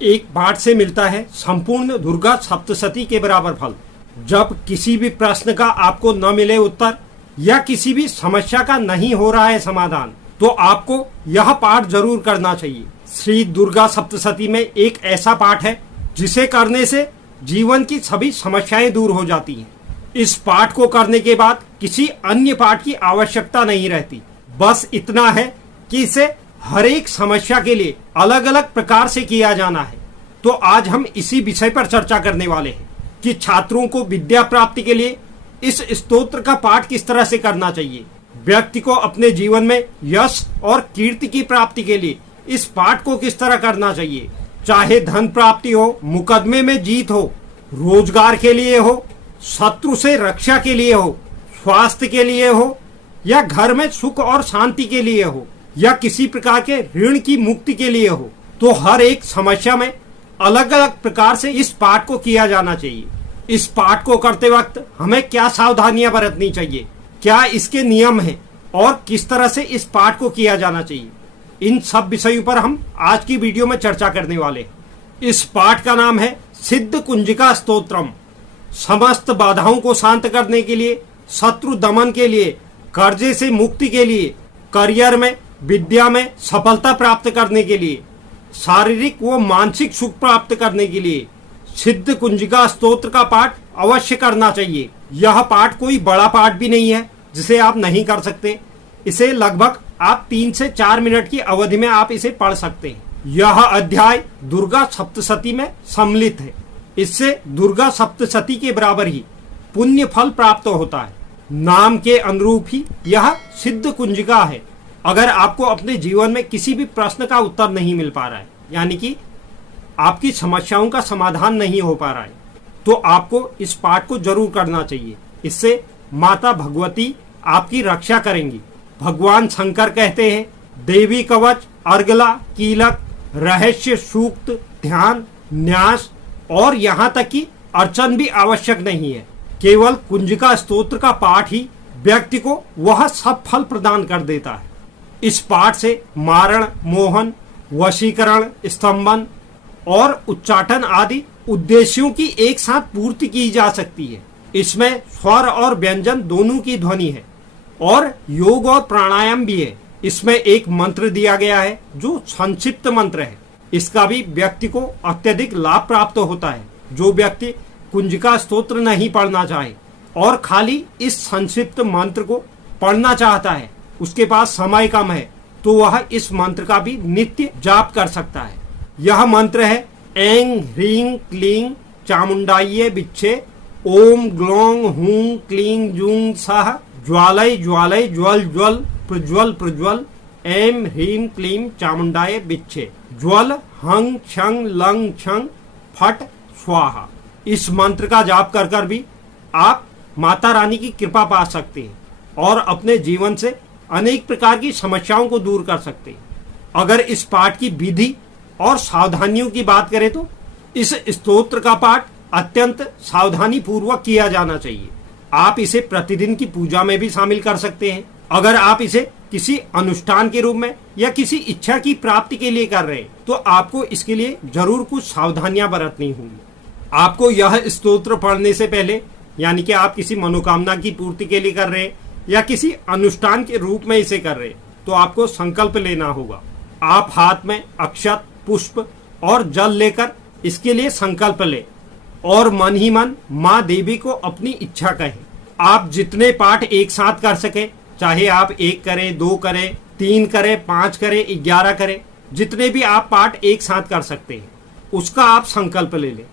एक पाठ से मिलता है संपूर्ण दुर्गा सप्तशती के बराबर फल। जब किसी भी प्रश्न का आपको न मिले उत्तर या किसी भी समस्या का नहीं हो रहा है समाधान, तो आपको यह पाठ जरूर करना चाहिए। श्री दुर्गा सप्तशती में एक ऐसा पाठ है जिसे करने से जीवन की सभी समस्याएं दूर हो जाती हैं। इस पाठ को करने के बाद किसी अन्य पाठ की आवश्यकता नहीं रहती। बस इतना है कि इसे हर एक समस्या के लिए अलग अलग प्रकार से किया जाना है। तो आज हम इसी विषय पर चर्चा करने वाले हैं कि छात्रों को विद्या प्राप्ति के लिए इस स्तोत्र का पाठ किस तरह से करना चाहिए। व्यक्ति को अपने जीवन में यश और कीर्ति की प्राप्ति के लिए इस पाठ को किस तरह करना चाहिए। चाहे धन प्राप्ति हो, मुकदमे में जीत हो, रोजगार के लिए हो, शत्रु से रक्षा के लिए हो, स्वास्थ्य के लिए हो, या घर में सुख और शांति के लिए हो, या किसी प्रकार के ऋण की मुक्ति के लिए हो, तो हर एक समस्या में अलग अलग प्रकार से इस पाठ को किया जाना चाहिए। इस पाठ को करते वक्त हमें क्या सावधानियां बरतनी चाहिए, क्या इसके नियम हैं और किस तरह से इस पाठ को किया जाना चाहिए, इन सब विषयों पर हम आज की वीडियो में चर्चा करने वाले हैं। इस पाठ का नाम है सिद्ध कुंजिका स्तोत्रम। समस्त बाधाओं को शांत करने के लिए, शत्रु दमन के लिए, कर्जे से मुक्ति के लिए, करियर में, विद्या में सफलता प्राप्त करने के लिए, शारीरिक व मानसिक सुख प्राप्त करने के लिए सिद्ध कुंजिका स्तोत्र का पाठ अवश्य करना चाहिए। यह पाठ कोई बड़ा पाठ भी नहीं है जिसे आप नहीं कर सकते। इसे लगभग आप 3 से 4 मिनट की अवधि में आप इसे पढ़ सकते हैं। यह अध्याय दुर्गा सप्तशती में सम्मिलित है। इससे दुर्गा सप्तशती के बराबर ही पुण्य फल प्राप्त होता है। नाम के अनुरूप ही यह सिद्ध कुंजिका है। अगर आपको अपने जीवन में किसी भी प्रश्न का उत्तर नहीं मिल पा रहा है, यानी कि आपकी समस्याओं का समाधान नहीं हो पा रहा है, तो आपको इस पाठ को जरूर करना चाहिए। इससे माता भगवती आपकी रक्षा करेंगी। भगवान शंकर कहते हैं, देवी कवच, अर्गला, कीलक, रहस्य सूक्त, ध्यान, न्यास और यहाँ तक कि अर्चन भी आवश्यक नहीं है। केवल कुंजिका स्तोत्र का पाठ ही व्यक्ति को वह सब फल प्रदान कर देता है। इस पाठ से मारण, मोहन, वशीकरण, स्तंभन और उच्चाटन आदि उद्देश्यों की एक साथ पूर्ति की जा सकती है। इसमें स्वर और व्यंजन दोनों की ध्वनि है और योग और प्राणायाम भी है। इसमें एक मंत्र दिया गया है जो संक्षिप्त मंत्र है। इसका भी व्यक्ति को अत्यधिक लाभ प्राप्त होता है। जो व्यक्ति कुंजिका स्तोत्र नहीं पढ़ना चाहे और खाली इस संक्षिप्त मंत्र को पढ़ना चाहता है, उसके पास समय कम है, तो वह इस मंत्र का भी नित्य जाप कर सकता है। यह मंत्र है ऐं ह्रीं क्लीं चामुंडाये बिच्छे ओम ग्लौं हूं क्लीं जूं सह ज्वालय ज्वालय ज्वल ज्वल प्रज्वल प्रज्वल ऐं ह्रीं क्लीं चामुंडाये बिच्छे ज्वल हंग छंग लंग छंग फट स्वाहा। इस मंत्र का जाप कर कर भी आप माता रानी की कृपा पा सकते हैं और अपने जीवन से अनेक प्रकार की समस्याओं को दूर कर सकते हैं। अगर इस पाठ की विधि और सावधानियों की बात करें तो इस स्तोत्र का पाठ अत्यंत सावधानी पूर्वक किया जाना चाहिए। आप इसे प्रतिदिन की पूजा में भी शामिल कर सकते हैं। अगर आप इसे किसी अनुष्ठान के रूप में या किसी इच्छा की प्राप्ति के लिए कर रहे हैं, तो आपको इसके लिए जरूर कुछ सावधानियां बरतनी होंगी। आपको यह स्तोत्र पढ़ने से पहले, यानी कि आप किसी मनोकामना की पूर्ति के लिए कर रहे हैं या किसी अनुष्ठान के रूप में इसे कर रहे हैं, तो आपको संकल्प लेना होगा। आप हाथ में अक्षत, पुष्प और जल लेकर इसके लिए संकल्प लें और मन ही मन माँ देवी को अपनी इच्छा कहें। आप जितने पाठ एक साथ कर सके, चाहे आप 1 करें, 2 करें, 3 करें, 5 करें, 11 करें, जितने भी आप पाठ एक साथ कर सकते हैं, उसका आप संकल्प ले लें।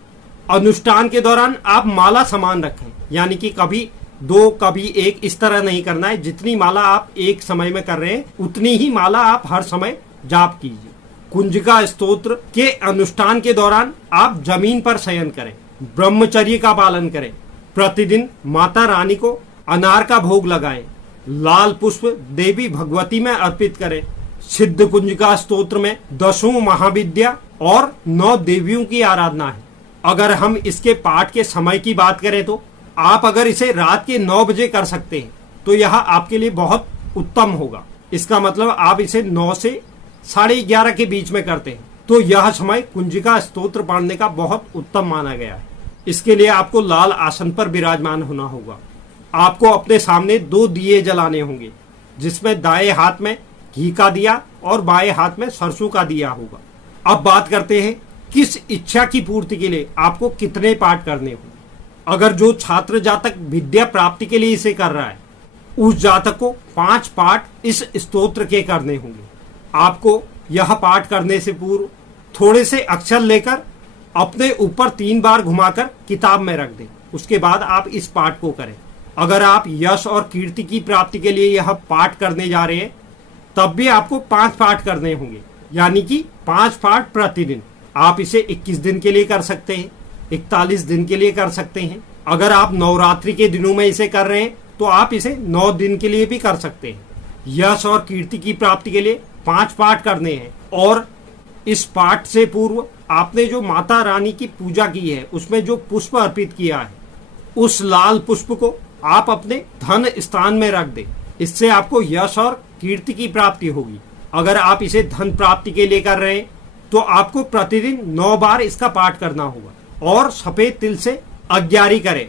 अनुष्ठान के दौरान आप माला समान रखें, यानी कि कभी 2 कभी 1 इस तरह नहीं करना है। जितनी माला आप एक समय में कर रहे हैं, उतनी ही माला आप हर समय जाप कीजिए। कुंजिका स्तोत्र के अनुष्ठान के दौरान आप जमीन पर शयन करें, ब्रह्मचर्य का पालन करें, प्रतिदिन माता रानी को अनार का भोग लगाएं, लाल पुष्प देवी भगवती में अर्पित करें। सिद्ध कुंजिका स्तोत्र में 10 महाविद्या और 9 देवियों की आराधना है। अगर हम इसके पाठ के समय की बात करें तो आप अगर इसे रात के 9 बजे कर सकते हैं तो यह आपके लिए बहुत उत्तम होगा। इसका मतलब आप इसे 9 से 11:30 के बीच में करते हैं तो यह समय कुंजिका स्तोत्र पढ़ने का बहुत उत्तम माना गया है। इसके लिए आपको लाल आसन पर विराजमान होना होगा। आपको अपने सामने 2 दिए जलाने होंगे, जिसमें दाएं हाथ में घी का दिया और बाएं हाथ में सरसों का दिया होगा। अब बात करते हैं किस इच्छा की पूर्ति के लिए आपको कितने पाठ करने होंगे। अगर जो छात्र जातक विद्या प्राप्ति के लिए इसे कर रहा है, उस जातक को 5 पाठ इस स्तोत्र के करने होंगे। आपको यह पाठ करने से पूर्व थोड़े से अक्षर लेकर अपने ऊपर 3 बार घुमाकर किताब में रख दें। उसके बाद आप इस पाठ को करें। अगर आप यश और कीर्ति की प्राप्ति के लिए यह पाठ करने जा रहे हैं, तब भी आपको 5 पाठ करने होंगे, यानी कि 5 पाठ प्रतिदिन। आप इसे 21 दिन के लिए कर सकते हैं, 41 दिन के लिए कर सकते हैं। अगर आप नवरात्रि के दिनों में इसे कर रहे हैं तो आप इसे 9 दिन के लिए भी कर सकते हैं। यश और कीर्ति की प्राप्ति के लिए 5 पाठ करने हैं। और इस पाठ से पूर्व आपने जो माता रानी की पूजा की है, उसमें जो पुष्प अर्पित किया है, उस लाल पुष्प को आप अपने धन स्थान में रख दें। इससे आपको यश और कीर्ति की प्राप्ति होगी। अगर आप इसे धन प्राप्ति के लिए कर रहे हैं तो आपको प्रतिदिन 9 बार इसका पाठ करना होगा और सफेद तिल से अग्यारी करें।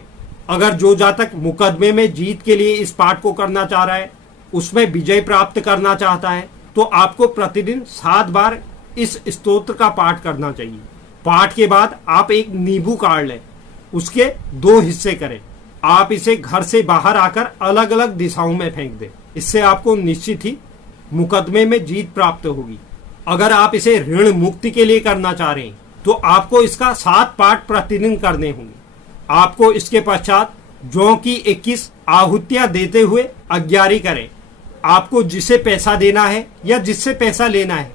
अगर जो जातक मुकदमे में जीत के लिए इस पाठ को करना चाह रहा है, उसमें विजय प्राप्त करना चाहता है, तो आपको प्रतिदिन 7 बार इस स्तोत्र का पाठ करना चाहिए। पाठ के बाद आप एक नींबू काट लें, उसके 2 हिस्से करें। आप इसे घर से बाहर आकर अलग अलग दिशाओं में फेंक दें। इससे आपको निश्चित ही मुकदमे में जीत प्राप्त होगी। अगर आप इसे ऋण मुक्ति के लिए करना चाह रहे हैं तो आपको इसका 7 पाठ प्रतिदिन करने होंगे। आपको इसके पश्चात जौ की 21 आहुतियां देते हुए अग्यारी करें। आपको जिसे पैसा देना है या जिससे पैसा लेना है,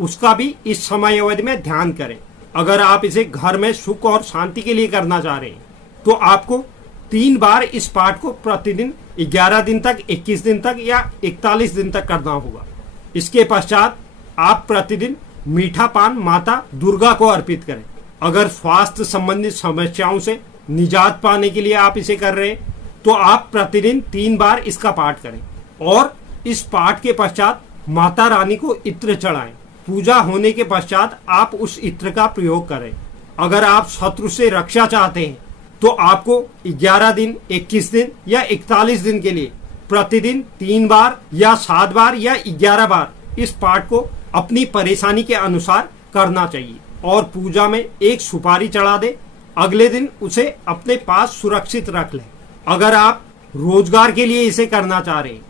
उसका भी इस समय अवधि में ध्यान करें। अगर आप इसे घर में सुख और शांति के लिए करना चाह रहे हैं तो आपको 3 बार इस पाठ को प्रतिदिन 11 दिन तक, 21 दिन तक या 41 दिन तक करना होगा। इसके पश्चात आप प्रतिदिन मीठा पान माता दुर्गा को अर्पित करें। अगर स्वास्थ्य संबंधित समस्याओं से निजात पाने के लिए आप इसे कर रहे हैं तो आप प्रतिदिन 3 बार इसका पाठ करें और इस पाठ के पश्चात माता रानी को इत्र चढ़ाएं। पूजा होने के पश्चात आप उस इत्र का प्रयोग करें। अगर आप शत्रु से रक्षा चाहते हैं तो आपको 11 दिन, 21 दिन या 41 दिन के लिए प्रतिदिन 3 बार या 7 बार या 11 बार इस पाठ को अपनी परेशानी के अनुसार करना चाहिए और पूजा में एक सुपारी चढ़ा दे। अगले दिन उसे अपने पास सुरक्षित रख लें। अगर आप रोजगार के लिए इसे करना चाह रहे हैं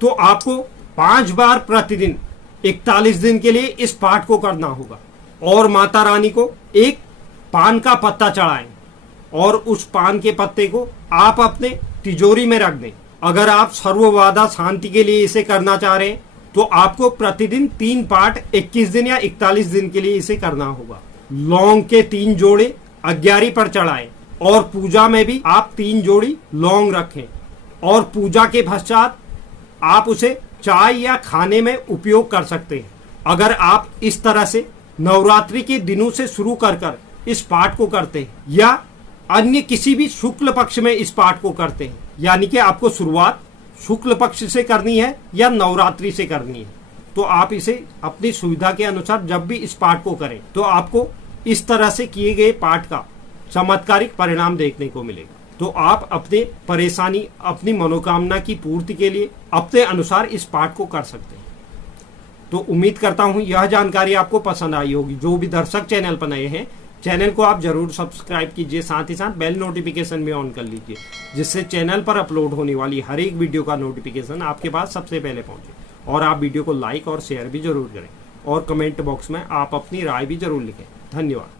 तो आपको 5 बार प्रतिदिन 41 दिन के लिए इस पाठ को करना होगा और माता रानी को एक पान का पत्ता चढ़ाएं और उस पान के पत्ते को आप अपने तिजोरी में रख दें। अगर आप सर्ववादा शांति के लिए इसे करना चाह रहे हैं तो आपको प्रतिदिन 3 पाठ 21 दिन या 41 दिन के लिए इसे करना होगा। लौंग के 3 जोड़े अग्यारी पर चढ़ाएं और पूजा में भी आप 3 जोड़ी लौंग रखें और पूजा के पश्चात आप उसे चाय या खाने में उपयोग कर सकते हैं। अगर आप इस तरह से नवरात्रि के दिनों से शुरू कर इस पाठ को करते हैं या अन्य किसी भी शुक्ल पक्ष में इस पाठ को करते हैं, यानी कि आपको शुरुआत शुक्ल पक्ष से करनी है या नवरात्रि से करनी है, तो आप इसे अपनी सुविधा के अनुसार जब भी इस पाठ को करें तो आपको इस तरह से किए गए पाठ का चमत्कारिक परिणाम देखने को मिलेगा। तो आप अपने परेशानी, अपनी मनोकामना की पूर्ति के लिए अपने अनुसार इस पाठ को कर सकते हैं। तो उम्मीद करता हूं यह जानकारी आपको पसंद आई होगी। जो भी दर्शक चैनल पर नए हैं, चैनल को आप जरूर सब्सक्राइब कीजिए, साथ ही साथ बेल नोटिफिकेशन भी ऑन कर लीजिए, जिससे चैनल पर अपलोड होने वाली हर एक वीडियो का नोटिफिकेशन आपके पास सबसे पहले पहुंचे। और आप वीडियो को लाइक और शेयर भी जरूर करें और कमेंट बॉक्स में आप अपनी राय भी जरूर लिखें। धन्यवाद।